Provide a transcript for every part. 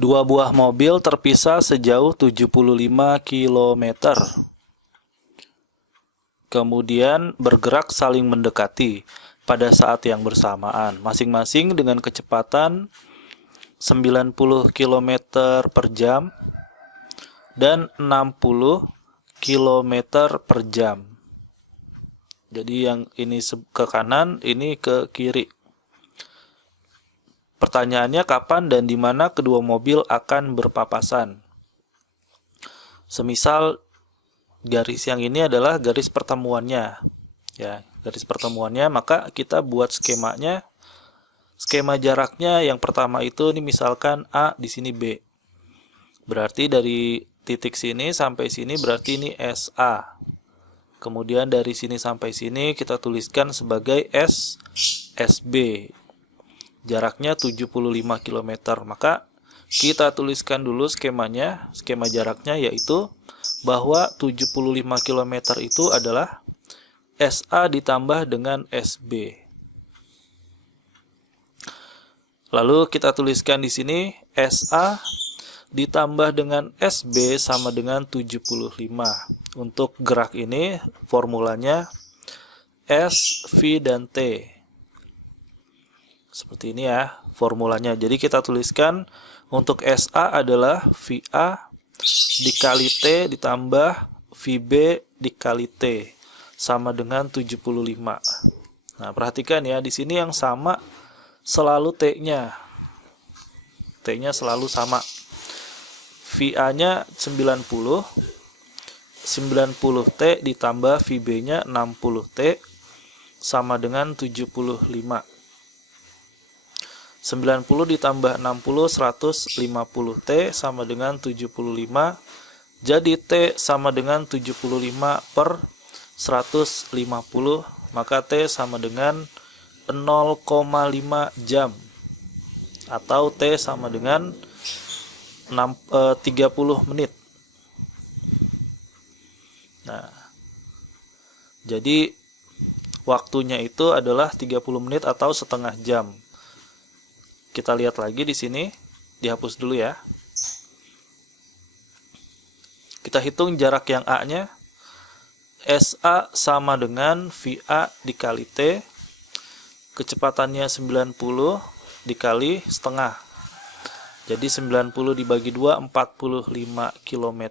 Dua buah mobil terpisah sejauh 75 km. Kemudian bergerak saling mendekati pada saat yang bersamaan, masing-masing dengan kecepatan 90 km per jam dan 60 km per jam. Jadi yang ini ke kanan, ini ke kiri. Pertanyaannya kapan dan di mana kedua mobil akan berpapasan? Semisal garis yang ini adalah garis pertemuannya. Ya, garis pertemuannya, maka kita buat skemanya. Skema jaraknya yang pertama itu ini misalkan A, di sini B. Berarti dari titik sini sampai sini berarti ini SA. Kemudian dari sini sampai sini kita tuliskan sebagai SB. Jaraknya 75 km. Maka kita tuliskan dulu skemanya, skema jaraknya yaitu bahwa 75 km itu adalah SA ditambah dengan SB. Lalu kita tuliskan di sini SA ditambah dengan SB sama dengan 75. Untuk gerak ini formulanya S, V, dan T. Seperti ini ya formulanya. Jadi kita tuliskan untuk SA adalah VA dikali T ditambah VB dikali T sama dengan 75. Nah, perhatikan ya, di sini yang sama selalu T-nya. T-nya selalu sama. VA-nya 90. 90T ditambah VB-nya 60T sama dengan 75. 90 ditambah 60 150T sama dengan 75. Jadi T sama dengan 75 per 150, maka T sama dengan 0,5 jam atau T sama dengan 30 menit. Nah, jadi waktunya itu adalah 30 menit atau setengah jam. Kita lihat lagi di sini, dihapus dulu ya. Kita hitung jarak yang A-nya. SA sama dengan VA dikali T. Kecepatannya 90 dikali setengah. Jadi 90 dibagi 2, 45 km.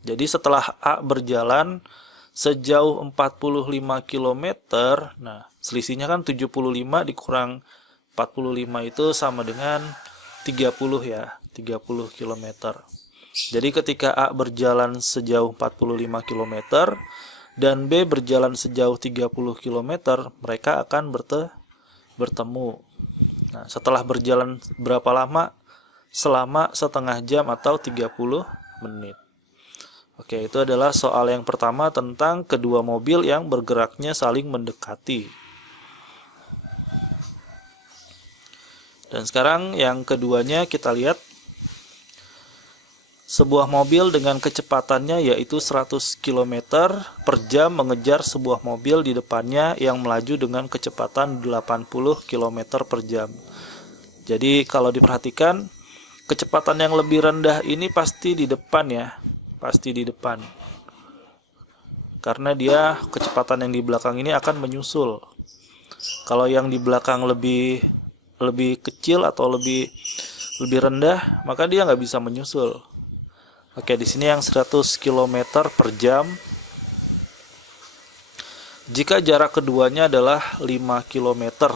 Jadi setelah A berjalan sejauh 45 km, nah selisihnya kan 75 dikurang 45 itu sama dengan 30 ya, 30 km. Jadi ketika A berjalan sejauh 45 km dan B berjalan sejauh 30 km, mereka akan bertemu. Nah, setelah berjalan berapa lama? Selama setengah jam atau 30 menit. Oke, itu adalah soal yang pertama tentang kedua mobil yang bergeraknya saling mendekati. Dan sekarang yang keduanya kita lihat. Sebuah mobil dengan kecepatannya yaitu 100 km per jam mengejar sebuah mobil di depannya yang melaju dengan kecepatan 80 km per jam. Jadi kalau diperhatikan, kecepatan yang lebih rendah ini pasti di depan ya. Pasti di depan. Karena dia kecepatan yang di belakang ini akan menyusul. Kalau yang di belakang lebih kecil atau lebih rendah, maka dia nggak bisa menyusul. Oke, di sini yang 100 km per jam. Jika jarak keduanya adalah 5 km.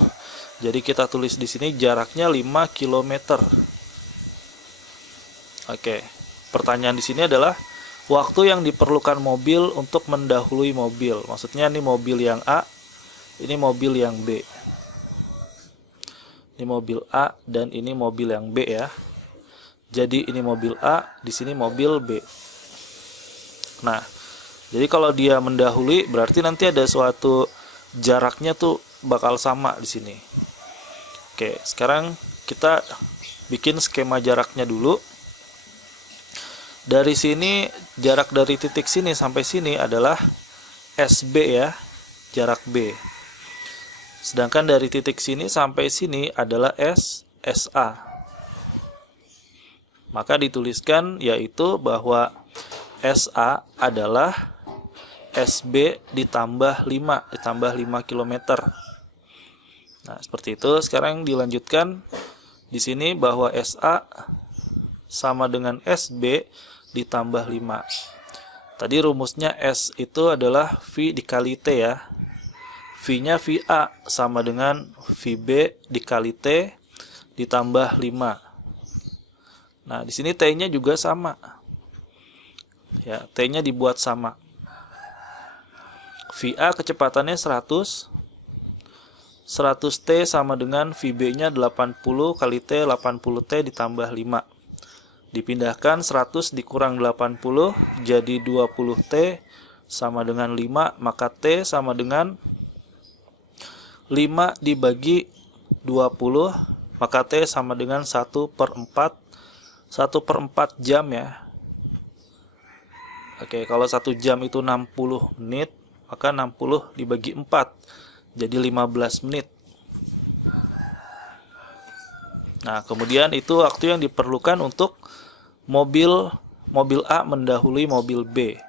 Jadi kita tulis di sini jaraknya 5 km. Oke. Pertanyaan di sini adalah waktu yang diperlukan mobil untuk mendahului mobil. Maksudnya ini mobil yang A, ini mobil yang B. Ini mobil A dan ini mobil yang B ya. Jadi ini mobil A, di sini mobil B. Nah, jadi kalau dia mendahului berarti nanti ada suatu jaraknya tuh bakal sama di sini. Oke, sekarang kita bikin skema jaraknya dulu. Dari sini, jarak dari titik sini sampai sini adalah SB ya, jarak B. Sedangkan dari titik sini sampai sini adalah SA. Maka dituliskan yaitu bahwa SA adalah SB ditambah 5 km. Nah, seperti itu. Sekarang dilanjutkan di sini bahwa SA sama dengan SB ditambah 5. Tadi rumusnya S itu adalah V dikali T ya. V-nya VA sama dengan VB dikali T ditambah 5. Nah, di sini T-nya juga sama. Ya, T-nya dibuat sama. VA kecepatannya 100. 100T sama dengan VB-nya 80 kali T, 80T ditambah 5. Dipindahkan 100 dikurang 80 jadi 20T sama dengan 5, maka T sama dengan 5 dibagi 20, maka T sama dengan 1/4. 1/4 jam ya. Oke, kalau 1 jam itu 60 menit, maka 60 dibagi 4 jadi 15 menit. Nah, kemudian itu waktu yang diperlukan untuk mobil A mendahului mobil B.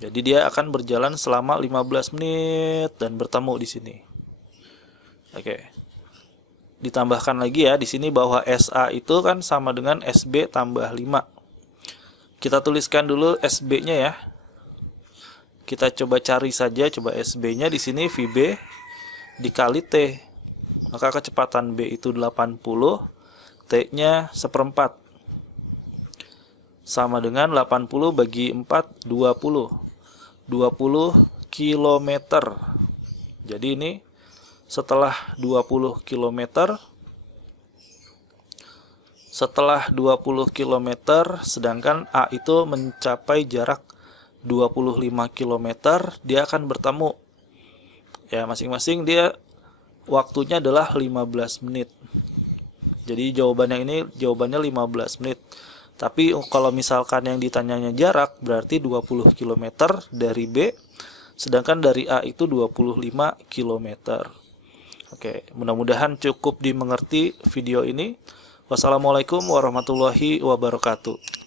Jadi dia akan berjalan selama 15 menit dan bertemu di sini. Oke. Ditambahkan lagi ya di sini bahwa SA itu kan sama dengan SB tambah 5. Kita tuliskan dulu SB-nya ya. Kita coba cari saja, coba SB-nya di sini VB dikali T. Maka kecepatan B itu 80, T-nya 1/4. Sama dengan 80 bagi 4, 20. 20 km. Jadi ini setelah 20 km, sedangkan A itu mencapai jarak 25 km, dia akan bertemu. Ya, masing-masing dia waktunya adalah 15 menit. Jadi jawabannya 15 menit. Tapi kalau misalkan yang ditanyanya jarak, berarti 20 km dari B, sedangkan dari A itu 25 km. Oke, mudah-mudahan cukup dimengerti video ini. Wassalamualaikum warahmatullahi wabarakatuh.